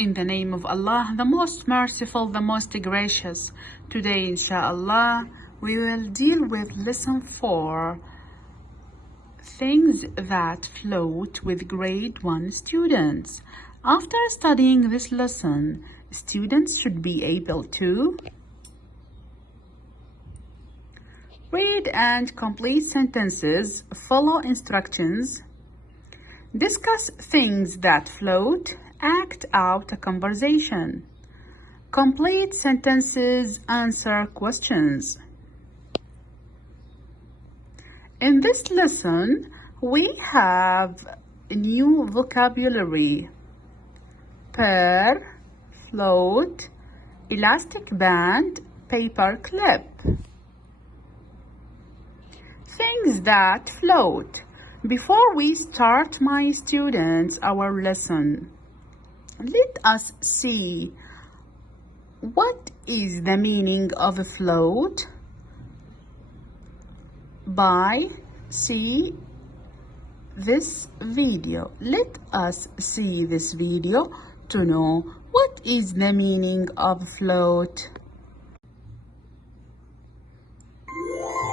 In the name of Allah, the most merciful, the most gracious. Today, inshallah, we will deal with lesson 4, things that float with grade 1 students. After studying this lesson, students should be able to read and complete sentences, follow instructions, discuss things that float, act out a conversation, complete sentences, answer questions. In this lesson, we have a new vocabulary: pair, float, elastic band, paper clip. Things that float. Before we start, my students, our lesson, let us see what is the meaning of a float by see this video. Let us see this video to know what is the meaning of float.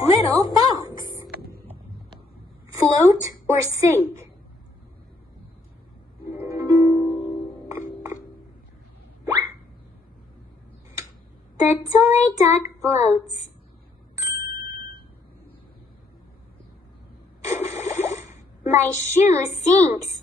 Little box. Float or sink. The toy duck floats. My shoe sinks.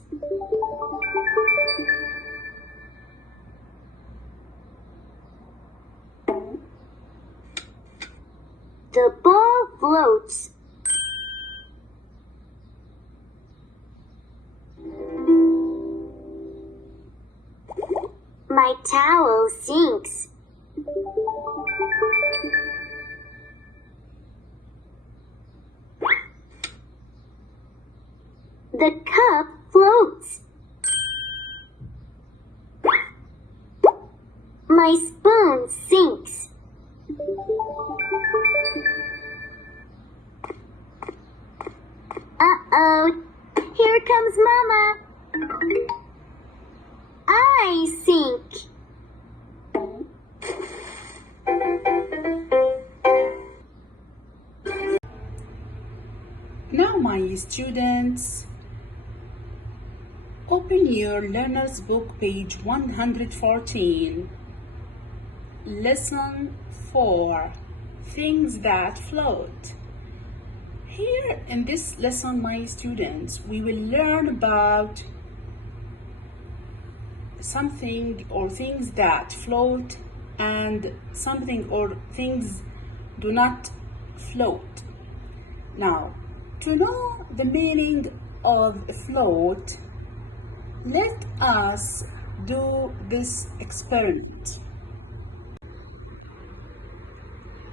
The ball floats. My towel sinks. The cup floats. My spoon sinks. Uh-oh, here comes Mama. I sink. Now, my students, open your learner's book, page 114. Lesson 4, things that float. Here in this lesson, my students, we will learn about something or things that float and something or things do not float. Now, to know the meaning of float, let us do this experiment.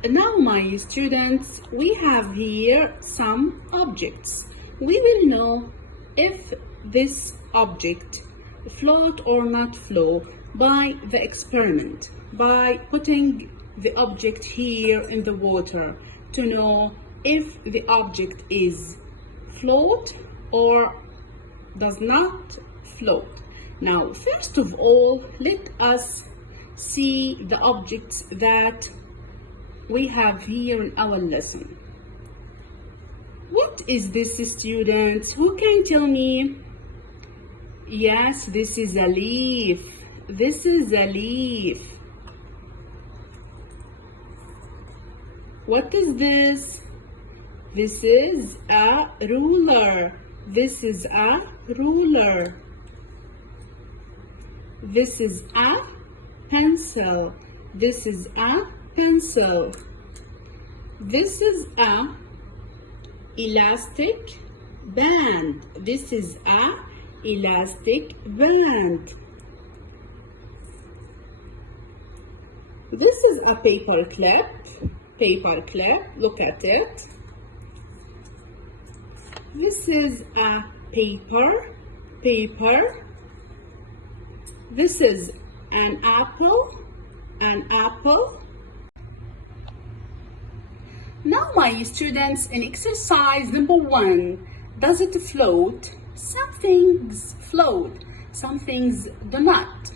Now, my students, we have here some objects. We will know if this object float or not float by the experiment, by putting the object here in the water to know if the object is float or does not float. Now, first of all, let us see the objects that we have here in our lesson. What is this, students? Who can tell me? Yes, this is a leaf. This is a leaf. What is this? This is a ruler. This is a ruler. This is a pencil. This is a pencil. This is a elastic band. This is a elastic band. This is a paper clip. Paper clip. Look at it. This is a paper. Paper. This is an apple. An apple. Now, my students, in exercise number 1, does it float? Some things float, some things do not.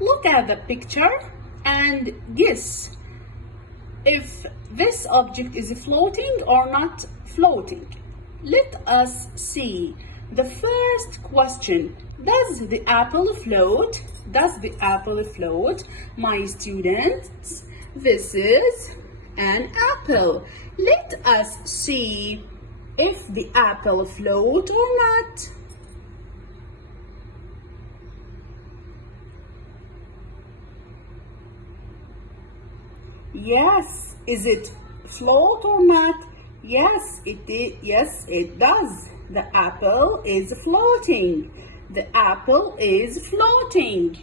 Look at the picture and guess if this object is floating or not floating. Let us see. The first question, does the apple float? Does the apple float? My students, this is an apple. Let us see if the apple float or not. Yes, is it float or not? Yes, yes, it does. The apple is floating. The apple is floating.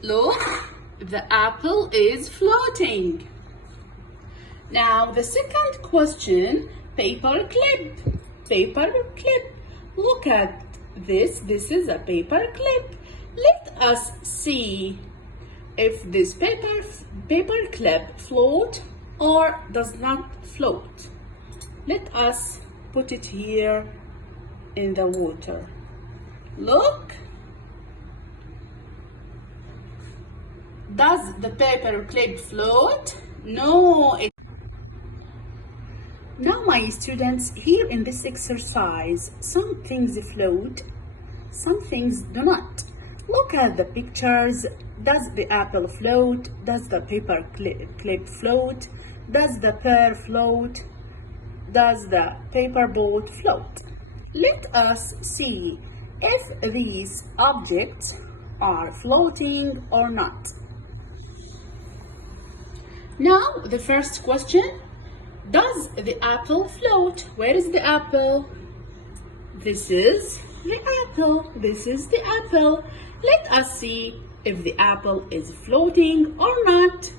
Look, the apple is floating. Now the second question, paper clip. Paper clip. Look at this. This is a paper clip. Let us see if this paper clip float or does not float. Let us put it here in the water. Look. Does the paper clip float? No. Now my students, here in this exercise, some things float, some things do not. Look at the pictures. Does the apple float? Does the paper clip float? Does the pear float? Does the paper boat float? Let us see if these objects are floating or not. Now the first question, does the apple float? Where is the apple? This is the apple. This is the apple. Let us see if the apple is floating or not.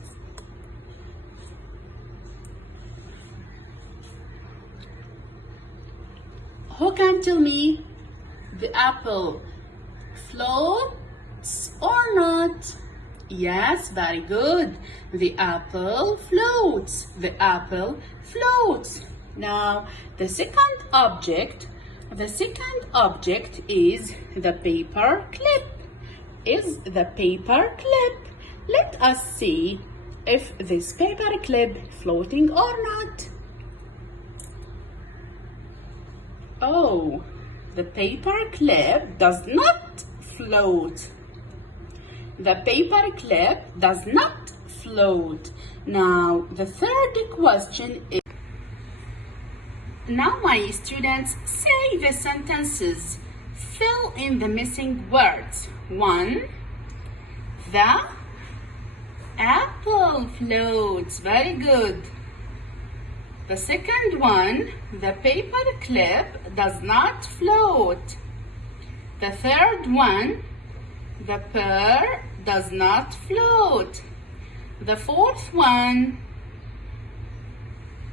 Who can tell me the apple floats or not? Yes, very good. The apple floats. The apple floats. Now, the second object is the paper clip. Is the paper clip. Let us see if this paper clip floating or not. Oh, the paper clip does not float. The paper clip does not float. Now, the third question is, now my students, say the sentences. Fill in the missing words. 1. The apple floats. Very good. The second one, the paper clip does not float. The third one, the pear does not float. The fourth one,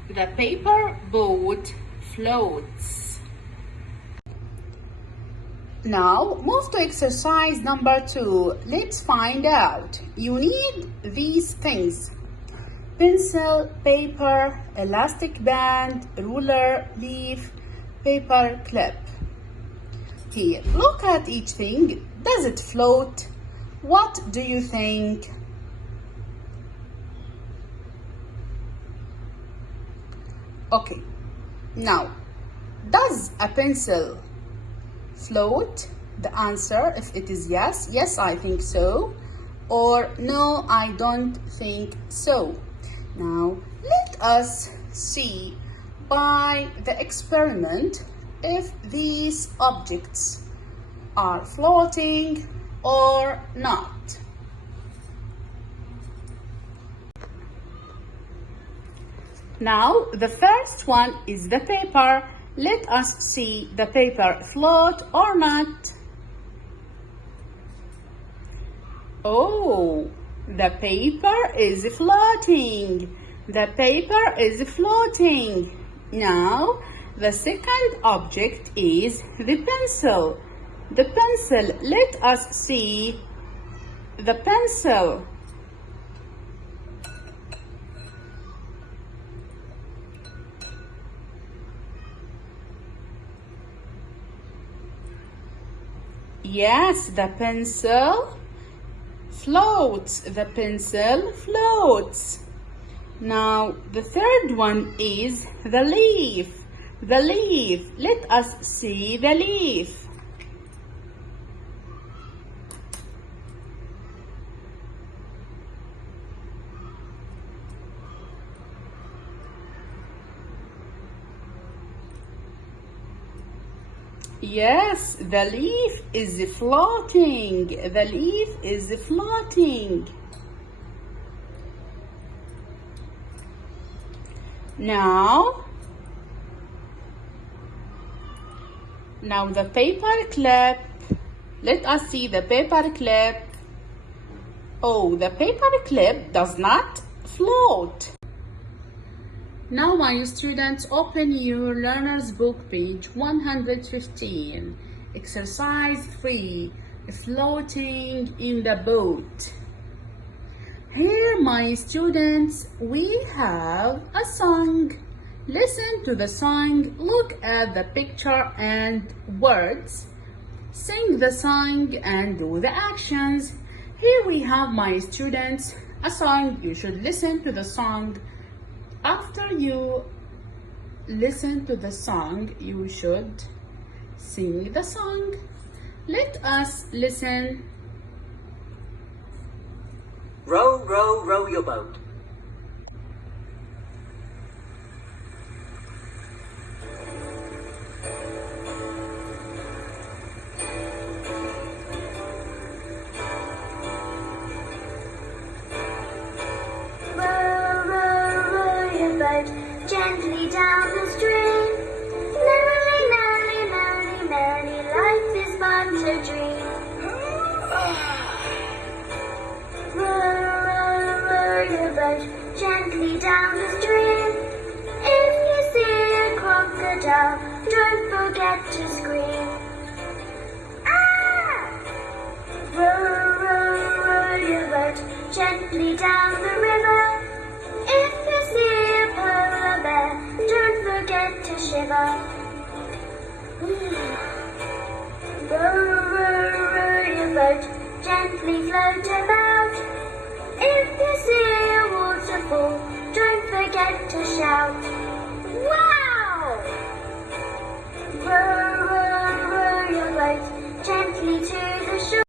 the paper boat floats. Now, move to exercise number 2. Let's find out. You need these things: pencil, paper, elastic band, ruler, leaf, paper clip. Here, look at each thing. Does it float? What do you think? Okay, now, does a pencil float? The answer, if it is yes, yes, I think so, or no, I don't think so. Now, let us see by the experiment if these objects are floating or not. Now, the first one is the paper. Let us see the paper float or not. Oh, the paper is floating. The paper is floating. Now, the second object is the pencil. The pencil, let us see the pencil. Yes, the pencil Floats. The pencil floats. Now the third one is the leaf. The leaf. Let us see the leaf. Yes, the leaf is floating. The leaf is floating. Now the paper clip. Let us see the paper clip. Oh, the paper clip does not float. Now, my students, open your learner's book, page 115. Exercise 3, floating in the boat. Here, my students, we have a song. Listen to the song, look at the picture and words. Sing the song and do the actions. Here we have, my students, a song. You should listen to the song. After you listen to the song, you should sing the song. Let us listen. Row, row, row your boat. Gently down the stream. Merrily, merrily, merrily, merrily, life is but a dream. Row, row, row your boat gently down the stream. If you see a crocodile, don't forget to scream. Ah! Row, row, row your boat gently down the river. If you see a polar bear, don't forget to shiver. Row, row, row your boat, gently float about. If you see a waterfall, don't forget to shout. Wow! Row, row, row your boat, gently to the shore.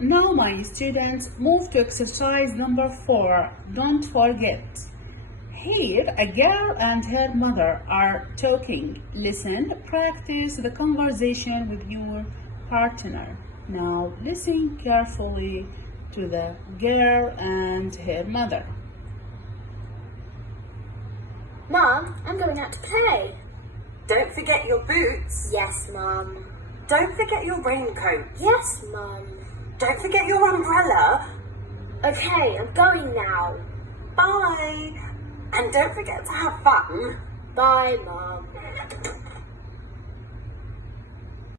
Now, my students, move to exercise number 4. Don't forget. Here, a girl and her mother are talking. Listen, practice the conversation with your partner. Now, listen carefully to the girl and her mother. Mom, I'm going out to play. Don't forget your boots. Yes, Mom. Don't forget your raincoat. Yes, Mom. Don't forget your umbrella. Okay, I'm going now. Bye. And don't forget to have fun. Bye, Mom.